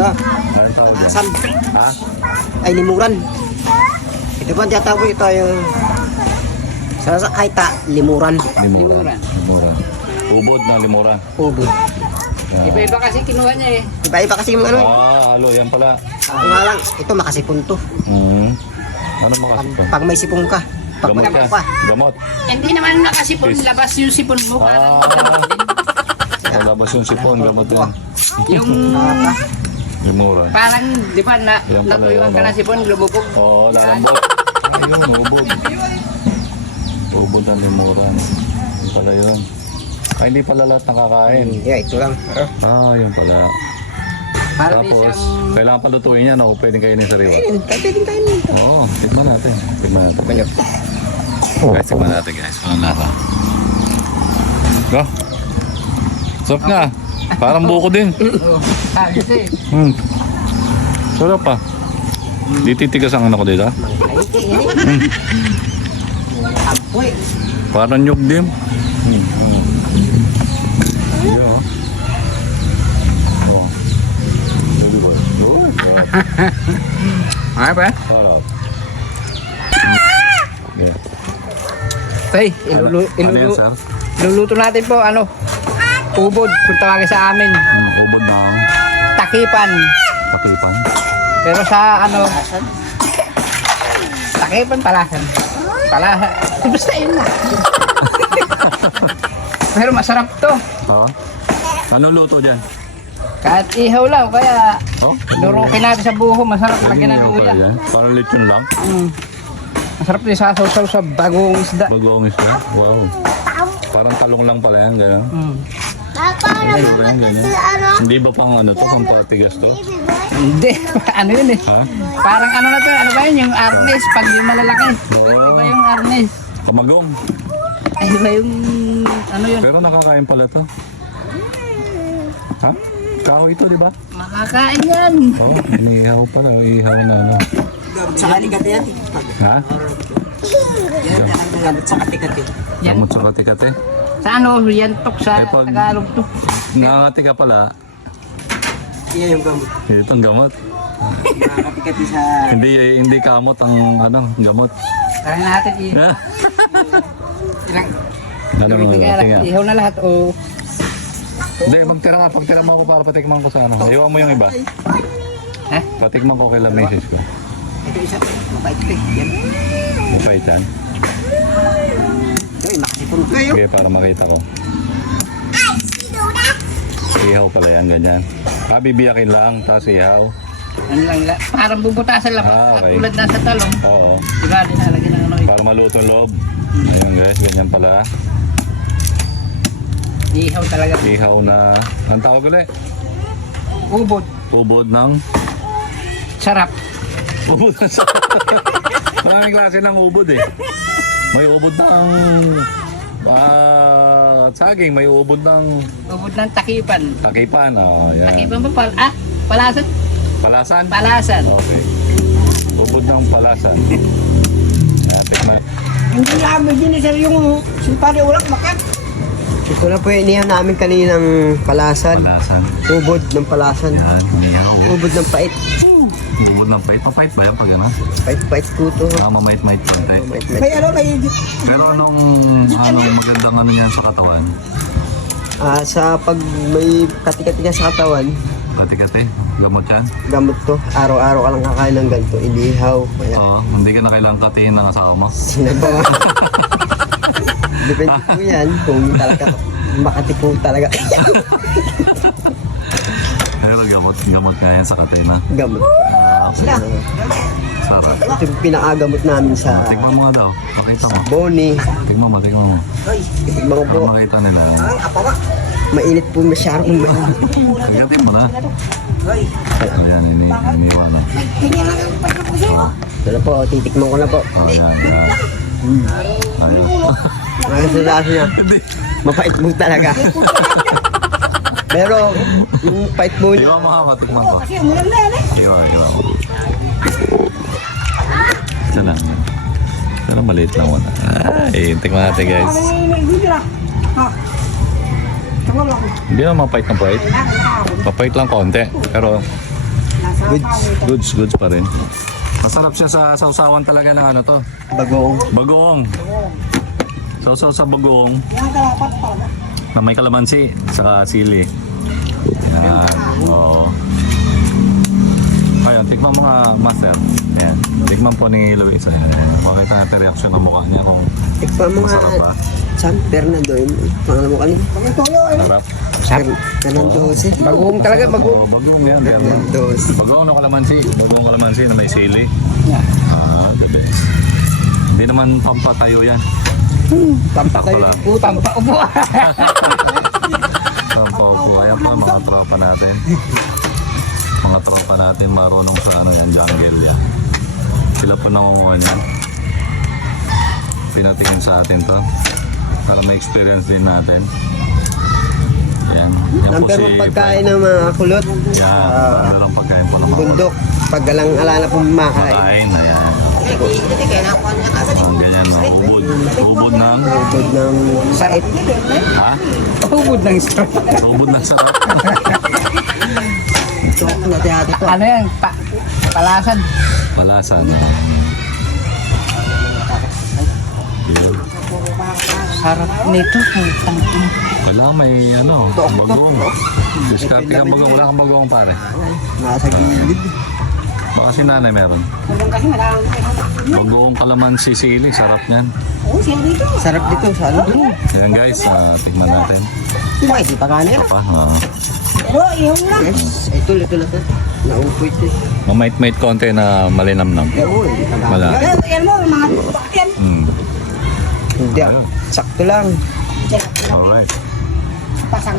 Ito. Ano tawag yan? Asam. Ha? Ay, limuran. Ito po ang tinatawag ito yung sa kaita, limuran. Limuran. Limuran. Ubod na limuran. Ubod. Yan. Iba-iba kasi kinuha niya eh. Iba-iba kasi yung ano. Halo, yan pala. Ako nga lang, ito makasipon to. Ano makasipon? Pag may sipon ka. Pag Gamot may ka? ka. Gamot? Hindi naman nakasipon, labas yung sipon mo. Malabas yung sipon, gamot yan. Yung Limuran. parang, di ba, Yan pala natuyuan yun, ka oh. na sipon, lumubog. Oo, lalambot. Ayun, ubod. Ubod ng limuran. Yun pala yun. Ay, hindi pala lahat nakakain. Yeah, ito lang. Yun pala. Para di Tapos, siyang, kailangan palutuin yan o pwedeng kainin sariwa? Ayun, pwedeng kain nito. Oo, tikman natin. Tikman natin. Banyo. Guys, tikman natin guys. Anong lasa? Go. Sarap nga. Parang buko din. sabi siya eh. Sarap pa. Di titigas ang ano ko dito. Uy, Parang nyug din. Ayun o. Ay ba? Sarap. Yeah. Tay, Ano yan, sir? iluluto natin po, ubod, kung tawagin sa amin. Ubod ng Takipan. pakipan. Pero sa takipan, palasan. Palasan. Basta yun na. Pero masarap to. Oo. Anong luto dyan? Kahit ihaw lang, kaya Oh? lurukin natin sa buho, masarap lagyan ng luya. Yan. Parang lechon lang. Masarap din sa sasaw sa bagong isda. Bagoong isda. Wow. Parang talong lang pala yan. Gano'n. Ganyan. Hindi ba pang ano to? Pang patigas to? Hindi, ano yun eh. Ha? Parang ano na to, ano ba yun, yung arnis, pag yung malalaki. Iba yung arnis. Kamagong. Ay, iba yung, ano yun, Pero nakakain pala to. Ha? Kahoy ito, di ba? makakain yan. Oo. Inihaw pala. Ihaw na ano. sa kati-kati yan. Ha? Yan, gamit sa kati-kati. Yan, Gamot sa kati-kati. sa ano, yan tok sa Eh, pag- Tagalog to. Nangangati ka pala. Yan yung gamot. Itong gamot. Kati-kati sa... Hindi kamot ang ano, gamot. Try natin, Ha? ilang, Ano mo tingnan. ihaw na lahat o Hindi, magtira nga. Pagtira mo ako para patikman ko sa ano. Ayaw mo yung iba. Eh? Patikman ko kay misis ko. Ito isa, mabait ko eh. Yan. Mapait yan. Uy, makasipon kayo. Okay, para makita ko. Ihaw pala yan, ganyan. Bibiyakin lang, tapos ihaw. ano lang, parang bubutasan lang. Okay. Tulad na sa talong. Oo. Diba, linalagyan ng ano eh. Para malutong loob. Ayan guys, ganyan pala. Ihaw talaga. Ihaw na, ang tawag ulit? Ubod. Ubod ng... Sarap. Ubod ng maraming klase ng ubod eh. May ubod ng... saging, may ubod ng Ubod ng takipan. takipan. Oh, yan. Takipan ba? Palasan? Palasan? Palasan. Okay. Ubod ng palasan. Natikman. Hindi namin din sir yung simpari ulak makat. Ito na po yung inihaw namin kaninang palasan. Palasan. Ubod ng palasan. Yan, ihaw. Ubod ng pait. Ubod ng pait. Papait ba yan pag ano? Pait po to. Mamait-mait konti. May ano, may... Pero anong magandang ano niyan sa katawan? sa pag may kati-kati ka sa katawan, Kati-kati, gamot yan? gamot to. Araw-araw ka lang kakain ng ganito. Inihaw. Kaya, Oo, hindi ka na kailangang katiin ng asawa mo. sinabawa. Depende po yan kung talaga makati po talaga. Pero gamot nga yan sa katina. Gamot. Sarap. Ito yung pinakagamot namin sa Tikman mo nga daw, pakita mo. Boni. Tikman mo. Itigman ko po. Para makita nila. Mainit po masyadong mainit. Pagkatin mo na. Ayan, iniwan na. Ito na po, titikman ko na po. Ayan. Ayan. Ang sarap niya. Hindi. Mapait po talaga. Pero, yung pait po niya, Iwan mo nga, matikman ko. Iwan mo. Ito na. Pero maliit lang wala. Ay, tikman natin guys. Hindi naman mapait na pait. Mapait lang konti. Pero Goods. Goods pa rin. Masarap siya sa sausawan talaga ng ano to. Bagoong. Bagoong. Sausaw sa bagoong. Na may kalamansi, saka sili. Yan. Oo. Ayun, tikman mo nga, master. Ayan. Tikman po ni Luis. Ayan. Makita natin reaction ng mukha niya kung Tikpa mo nga masarap ba. San Fernando. Pangalan mo kanina? Sarap. Fernando. Bagoong talaga, bagoong. Oo, bagoong yan. Meron. Fernando. Bagoong ng kalamansi. Bagoong kalamansi na may sili. Yeah. The best. Hindi naman pampatayo yan. Pampakayo Pala. po. Pampaupo. Pampaupo. Ayan po mga tropa natin. Mga tropa natin marunong sa ano yan, jungle yan. Sila po nangunguhan yan. Pinatingin sa atin to. Para may experience din natin. Yan. Yan po Number si... one pagkain ng mga kulot. Yan. Number one pagkain po ng mga Bundok. Pag galang alala po makain. pagkain. Ayan. Ang ganyan, no? Ubod. Ubod ng... Bukod ng sait. Ha? Ubod ng strap. Ubod ng sarap. Ito ako natin ate ko. Ano yan? Palasan. Malasan. Yun. Sarap nito. Putang ina. Wala, may ano, bagong. Diskarte kang bagong. Wala kang bagong pare. Nasa gilid. Baka si nanay meron. Bagong kalamansi sili. Sarap niyan. Sarap dito sa ano. Yan guys, tignan natin. Hindi pa kanin. Pa, Yes. Ito. Naupo ito. mamait-mait konti na malinamnam. Oo, hindi pa kanin. Wala. Yan mo, mga bakyan. Hmm. Hindi. Sakto lang. Alright. Pasang